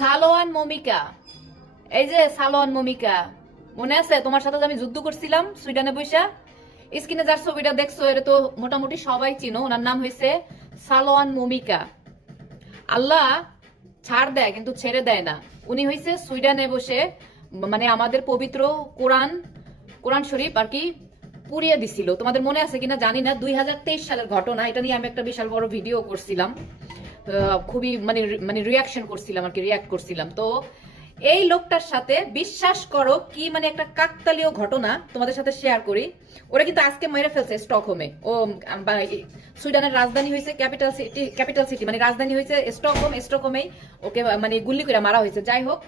সালোয়ান মমিকা, এই যে সালোয়ান মমিকা, মনে আছে তোমার সাথে আমি যুদ্ধ করছিলাম সুইডেনে বৈশা? স্ক্রিনে যার ছবিটা দেখছো এটা তো মোটামুটি সবাই চিনো। ওনার নাম হয়েছে সালোয়ান মমিকা। আল্লাহ ছাড় দেয় কিন্তু ছেড়ে দেয় না। উনি হয়েছে সুইডেনে বসে মানে আমাদের পবিত্র কোরআন শরীফ আর কি পুড়িয়ে দিছিল। তোমাদের মনে আছে কিনা জানি না, 2023 সালের ঘটনা। এটা নিয়ে আমি একটা বিশাল বড় ভিডিও করছিলাম, খুবই মানে রিয়াকশন করছিলাম আর কি, রিয়াক্ট করছিলাম। তো এই লোকটার সাথে বিশ্বাস করো কি মানে একটা কাকতালীয় ঘটনা তোমাদের সাথে শেয়ার করি। ওরা কিন্তু আজকে মেরে ফেলছে স্টকহোমে। ও সুইডেনের রাজধানী হয়েছে ক্যাপিটাল সিটি মানে রাজধানী হয়েছে স্টকহোমেই ওকে মানে গুলি করে মারা হয়েছে। যাই হোক,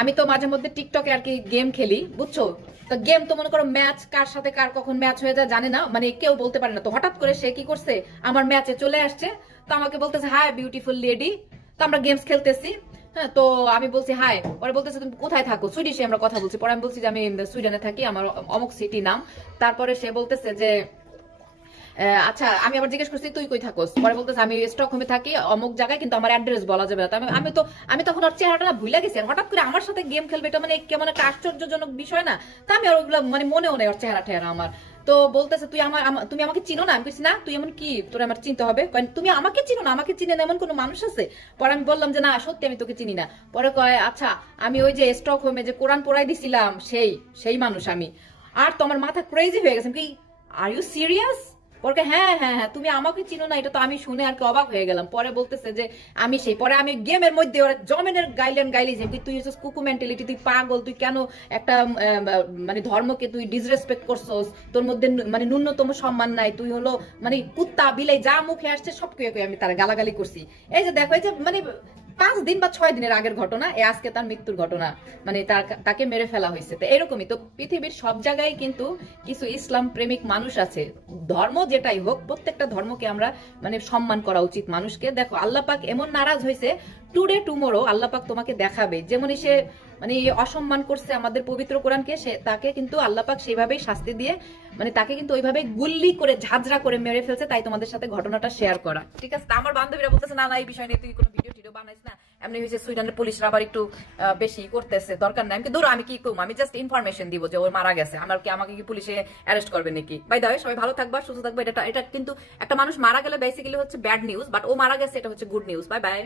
আমি তো মাঝে মধ্যে টিকটকে আর কি গেম খেলি, বুঝছো? তো গেম তো মনে করো ম্যাচ কার সাথে কার কখন ম্যাচ হয়ে যায় জানে না, মানে কেউ বলতে পারে না। তো হঠাৎ করে সে কি করছে, আমার ম্যাচে চলে আসছে। তো আমাকে বলতেছে হাই বিউটিফুল লেডি। তো আমরা গেমস খেলতেছি, হ্যাঁ। তো আমি বলছি হাই, পরে বলতেছে তুমি কোথায় থাকো? সুইডিশে আমরা কথা বলছি। পরে আমি বলছি যে আমি সুইডেনে থাকি, আমার অমুক সিটি নাম। তারপরে সে বলতেছে যে আচ্ছা, আমি আবার জিজ্ঞেস করছি তুই কই থাকোস? পরে বলতেছে আমি স্টকহোমে থাকি অমুক জায়গায়, কিন্তু আমার অ্যাড্রেস বলা যাবে না। আমি তখন ওর চেহারাটা ভুলে গেছি। হঠাৎ করে আমার সাথে গেম খেলবে, এটা মানে কেমন একটা আশ্চর্যজনক বিষয় না? তা আমি আর ওগুলো মানে মনেও নেই ওর চেহারা টেহারা আমার। তো বলতেছে তুমি আমাকে চিনো না? আমি বলছি না। তুই এমন কি তোর আমার চিনতে হবে? তুমি আমাকে চিনো না? আমাকে চিনে না এমন কোনো মানুষ আছে? পরে আমি বললাম যে না সত্যি আমি তোকে চিনি না। পরে কয় আচ্ছা আমি ওই যে স্টকহোমে যে কোরআন পড়াই দিছিলাম সেই মানুষ আমি। আর তো আমার মাথা ক্রেজি হয়ে গেছে। কি আর ইউ সিরিয়াস? পরে হ্যাঁ হ্যাঁ হ্যাঁ তুমি আমাকে চিনো না? এটা তো আমি শুনে আর কি অবাক হয়ে গেলাম। পরে বলতেছে যে আমি সেই। পরে আমি গেমের মধ্যে ওরা জমেনের গাইলি যে তুই হচ্ছে কুকু মেন্টালিটি, তুই পাগল, তুই কেন একটা মানে ধর্মকে তুই ডিসরেসপেক্ট করছস, তোর মধ্যে মানে ন্যূনতম সম্মান নাই, তুই হলো মানে কুত্তা বিলাই যা মুখে আসছে সব আমি তারা গালাগালি করছি। এই যে দেখো, এই যে মানে 5 দিন বা 6 দিনের আগের ঘটনা, আজকে তার মৃত্যুর ঘটনা, মানে তাকে মেরে ফেলা হয়েছে। তো এরকমই তো পৃথিবীর সব জায়গায় কিন্তু কিছু ইসলাম প্রেমিক মানুষ আছে। ধর্ম যেটাই হোক, প্রত্যেকটা ধর্মকে আমরা মানে সম্মান করা উচিত মানুষকে। দেখো আল্লাহ পাক এমন নারাজ হয়েছে, টুডে টুমোরো আল্লাহ পাক তোমাকে দেখাবে। যেমনই সে মানে অসম্মান করছে আমাদের পবিত্র কোরআনকে, তাকে কিন্তু আল্লাহ পাক সেইভাবেই শাস্তি দিয়ে মানে তাকে কিন্তু ওইভাবে গুল্লি করে ঝাঁঝরা করে মেরে ফেলছে। তাই তোমাদের সাথে ঘটনাটা শেয়ার করা, ঠিক আছে? আমার বান্ধবীরা বলতেছে না না এই বিষয় নিয়ে তুই কোনো ভিডিও বানাইস না, এমনি হয়েছে সুইডেনের পুলিশরা আবার একটু বেশি করতেছে, দরকার নাই। আমি দূর আমি কি করবো, আমি জাস্ট ইনফরমেশন দিব যে ও মারা গেছে। আমাকে কি পুলিশে অ্যারেস্ট করবে নাকি? বাই দ্য ওয়ে সবাই ভালো থাকবা, সুস্থ থাকবা। এটা কিন্তু একটা মানুষ মারা গেলে বেসিক্যালি হচ্ছে ব্যাড নিউজ, বাট ও মারা গেছে এটা হচ্ছে গুড নিউজ। Bye bye.